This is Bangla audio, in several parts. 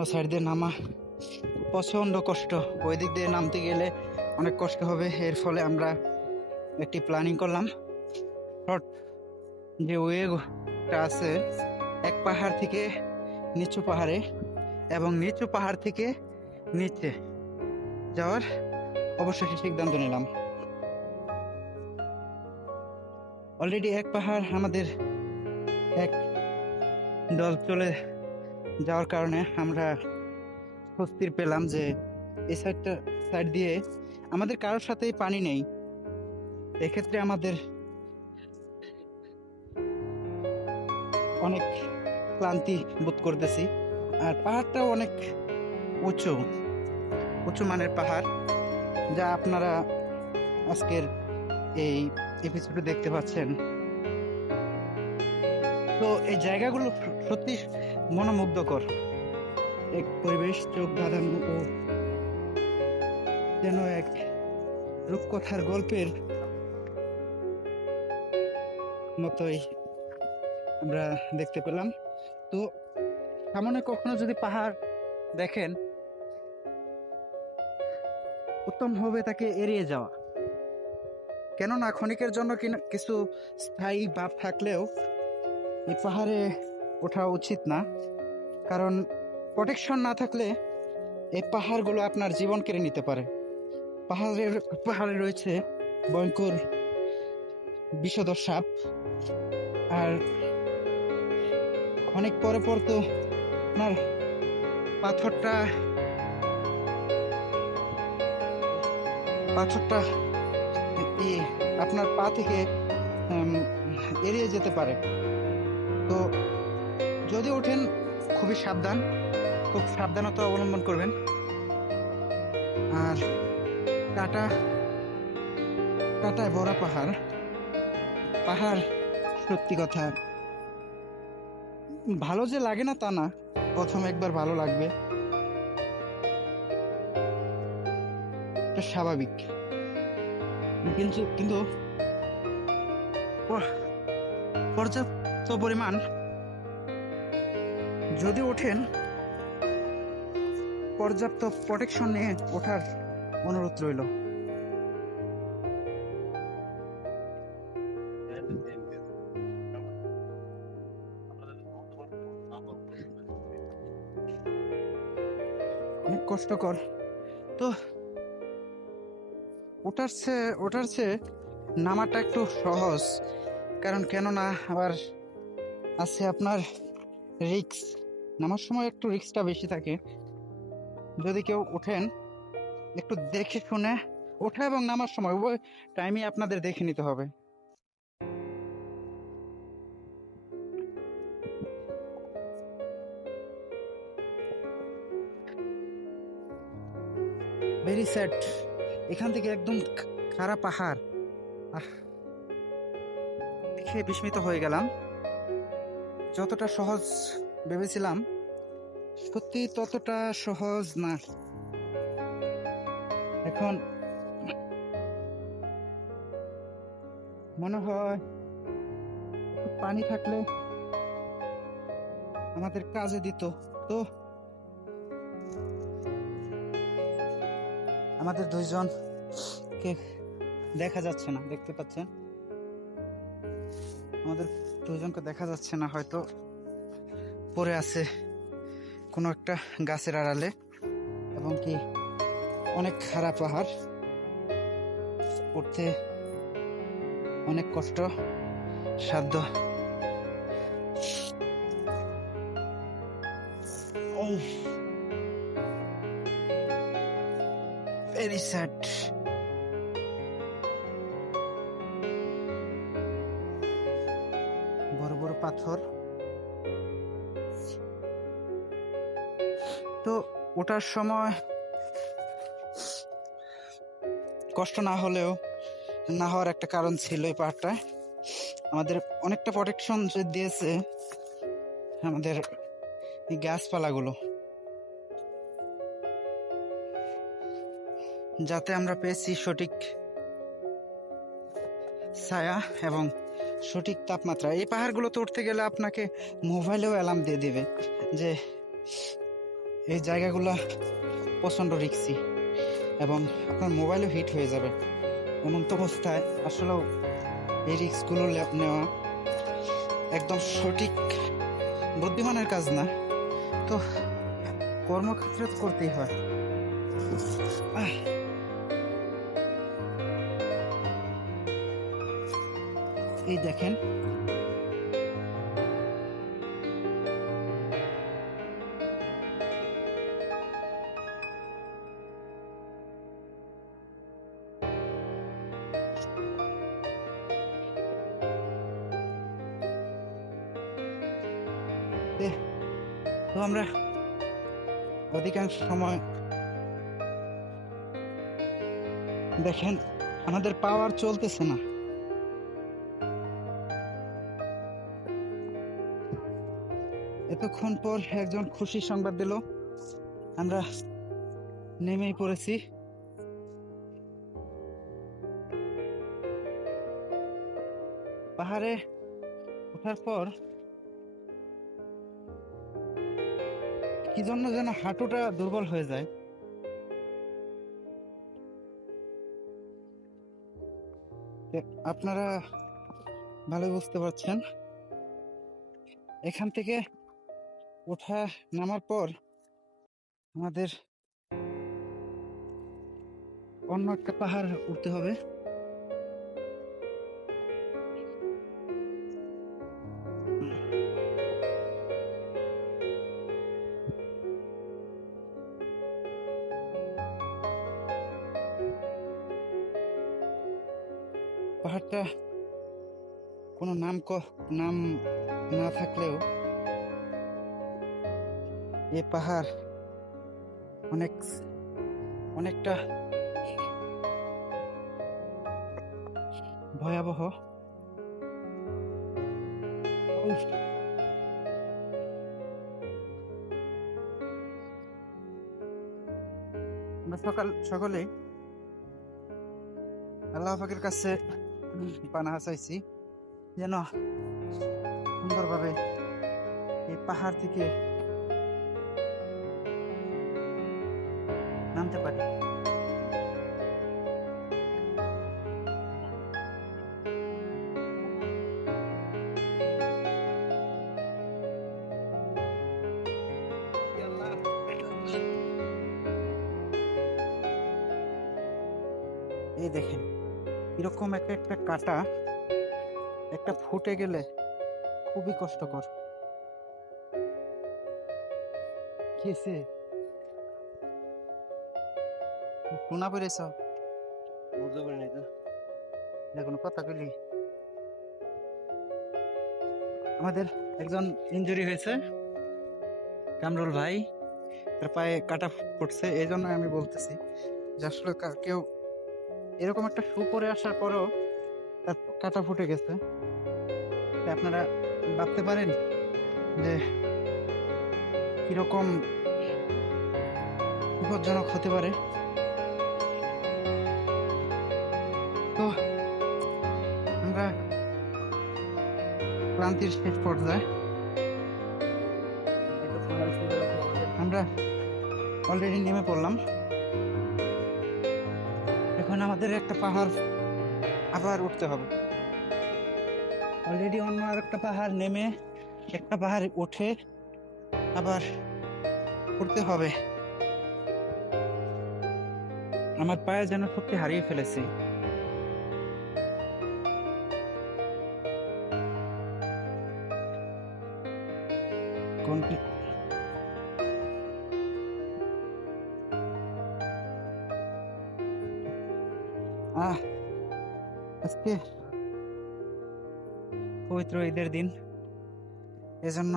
অন্য সাইড দিয়ে নামা প্রচণ্ড কষ্ট, ওই দিক দিয়ে নামতে গেলে অনেক কষ্ট হবে। এর ফলে আমরা একটি প্ল্যানিং করলাম, শর্ট যে ওয়েটা আছে এক পাহাড় থেকে নিচু পাহাড়ে এবং নিচু পাহাড় থেকে নিচে যাওয়ার অবশ্যই সিদ্ধান্ত নিলাম। অলরেডি এক পাহাড় আমাদের এক দল চলে যাওয়ার কারণে আমরা স্বস্তির পেলাম যে এই সাইড দিয়ে আমাদের কারোর সাথেই পানি নেই। এক্ষেত্রে আমাদের অনেক ক্লান্তি বোধ করতেছি। আর পাহাড়টাও অনেক উঁচু উঁচু মানের পাহাড়, যা আপনারা আজকের এই এপিসোডে দেখতে পাচ্ছেন। তো এই জায়গাগুলো সত্যি মনোমুগ্ধকর এক পরিবেশ, চোখ ধাঁধানো ও যেন এক রূপকথার গল্পের মতোই আমরা দেখতে পেলাম। তো সামনে কখনো যদি পাহাড় দেখেন, উত্তম হবে তাকে এড়িয়ে যাওয়া। কেননা ক্ষণিকের জন্য কিছু স্থায়ী ভাব থাকলেও এই পাহাড়ে ওঠা উচিত না, কারণ প্রোটেকশন না থাকলে এই পাহাড়গুলো আপনার জীবন কেড়ে নিতে পারে। পাহাড়ে রয়েছে ভয়ঙ্কর বিষধর সাপ, আর অনেক পরে পর তো আপনার পাথরটা আপনার পা থেকে এড়িয়ে যেতে পারে। তো যদি ওঠেন খুব সাবধানতা অবলম্বন করবেন। আর কাটায় ভরা পাহাড় সত্যি কথা ভালো যে লাগে না তা না, প্রথম একবার ভালো লাগবে, এটা স্বাভাবিক। কিন্তু পর্যাপ্ত পরিমাণ যদি ওঠেন, পর্যাপ্ত প্রোটেকশন নিয়ে ওঠার অনুরোধ রইল। অনেক কষ্টকর। তো ওঠার চেয়ে নামাটা একটু সহজ, কারণ কেননা আবার আছে আপনার রিক্স। নামার সময় একটু রিক্সটা বেশি থাকে। যদি কেউ ওঠেন একটু দেখে শুনে ওঠা এবং নামার সময় উভয় টাইমই আপনাদের দেখে নিতে হবে। ভেরি স্যাড, এখান থেকে একদম খারাপ পাহাড় দেখে বিস্মিত হয়ে গেলাম। যতটা সহজ ভেবেছিলাম সত্যি ততটা সহজ না। এখন মনে হয় পানি থাকলে আমাদের কাজে দিত। তো আমাদের দুইজনকে দেখা যাচ্ছে না, দেখতে পাচ্ছেন আমাদের দুইজনকে দেখা যাচ্ছে না, হয়তো পড়ে আছে কোনো একটা গাছের আড়ালে। এবং কি অনেক খারাপ পাহাড়, উঠতে অনেক কষ্ট সাধ্য। Very sad. বড় বড় পাথর। তো ওঠার সময় কষ্ট না হওয়ার একটা কারণ ছিল। এই পাহাড়টায় আমাদের অনেকটা প্রোটেকশন দিয়েছে আমাদের এই গাছপালাগুলো, যাতে আমরা পেয়েছি সঠিক ছায়া এবং সঠিক তাপমাত্রা। এই পাহাড়গুলোতে উঠতে গেলে আপনাকে মোবাইলেও অ্যালার্ম দিয়ে দেবে যে এই জায়গাগুলা প্রচণ্ড রিস্কি এবং আপনার মোবাইলও হিট হয়ে যাবে। এমন তো অবস্থায় আসলেও এই রিস্কগুলো নেওয়া একদম সঠিক বুদ্ধিমানের কাজ না, তো কর্মক্ষেত্রে তো করতেই হয়। এই দেখেন তো আমরা অধিকাংশ সময় দেখেন আমাদের পাওয়ার চলতেছে না। এতক্ষণ পর একজন খুশি সংবাদ দিল, আমরা নেমেই পড়েছি। পাহাড়ে ওঠার পর কি জন্য যেন হাঁটুটা দুর্বল হয়ে যায়। আপনারা ভালোই বুঝতে পারছেন। এখান থেকে ওঠা নামার পর আমাদের অন্য একটা পাহাড় উঠতে হবে। পাহাড়টা কোনো নাম না থাকলেও এই পাহাড় অনেকটা ভয়াবহ। আমরা সকলে আল্লাহ পাকের কাছে পানাহ চাইছি যেন সুন্দরভাবে এই পাহাড় থেকে নামতে পারি। এই দেখেন এরকম একটা কাটা একটা ফুটে গেলে খুবই কষ্টকর। কিসে শোনা পেরেছ? বুঝতে পারিনি তো, দেখুন কথা কইলি। আমাদের একজন ইনজুরি হয়েছে, কামরুল ভাই, তার পায়ে কাটা পড়ছে। এই জন্য আমি বলতেছি যে আসলে কেউ এরকম একটা শু পরে আসার পরেও তার কাটা ফুটে গেছে। আপনারা ভাবতে পারেন যে কিরকম বিপজ্জনক হতে পারে। তো আমরা ক্লান্তির শেষ পর্যায়ে, আমরা অলরেডি নেমে পড়লাম। এখন আমাদের একটা পাহাড় আবার উঠতে হবে। অলরেডি অন্য আর একটা পাহাড় নেমে একটা পাহাড় উঠে আবার উঠতে হবে। আমার পায়ে যেন শক্তি হারিয়ে ফেলেছি। কোনটি আজকে পবিত্র ঈদের দিন, এজন্য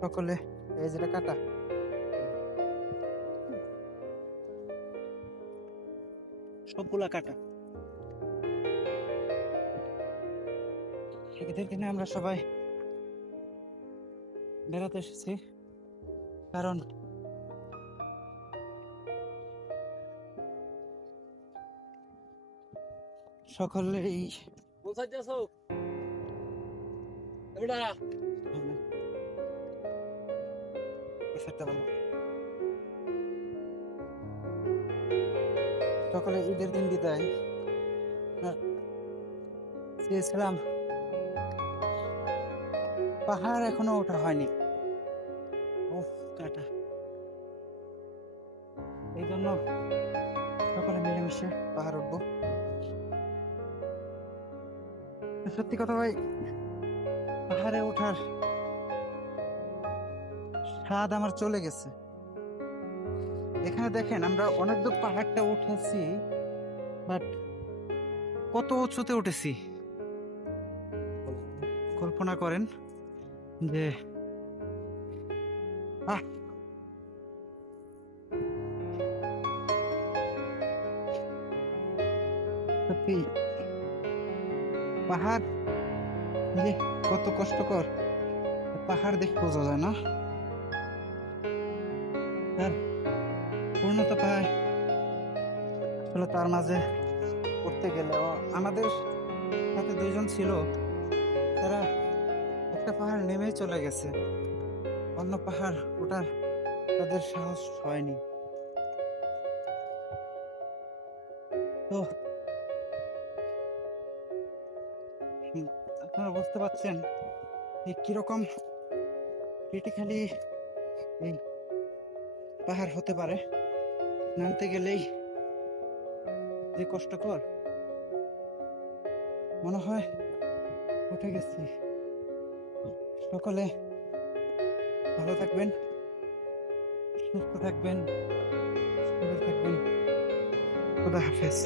সকলে এই যেটা কাটা সবগুলা কাটা ঈদের দিনে আমরা সবাই বেড়াতে এসেছি, কারণ সকলেই সকালে ঈদের দিন বিদায় চেয়েছিলাম, পাহাড় এখনো ওঠা হয়নি। ও কাটা, এই জন্য সকালে মিলেমিশে পাহাড় উঠবো। সত্যি কথা ভাই, পাহাড়ে ওঠার স্বাদ আমার চলে গেছে। এখানে দেখেন আমরা অনেক দূর পাহাড়টা উঠেছি, বাট কত উঁচুতে উঠেছি কল্পনা করেন যে আহ সত্যি পাহাড় যে কত কষ্টকর, পাহাড় দেখে বোঝা যায় না। তার পূর্ণতা পায় আসলে তার মাঝে উঠতে গেলেও। আমাদের সাথে দুইজন ছিল, তারা একটা পাহাড় নেমেই চলে গেছে, অন্য পাহাড় ওঠার তাদের সাহস হয়নি। তো আপনারা বুঝতে পারছেন যে কিরকম ক্রিটিক্যালি এই পাহাড় হতে পারে, নামতে গেলেই যে কষ্টকর, মনে হয় উঠে গেছি। সকলে ভালো থাকবেন, সুস্থ থাকবেন, সুন্দর থাকবেন। খুদা হাফেজ।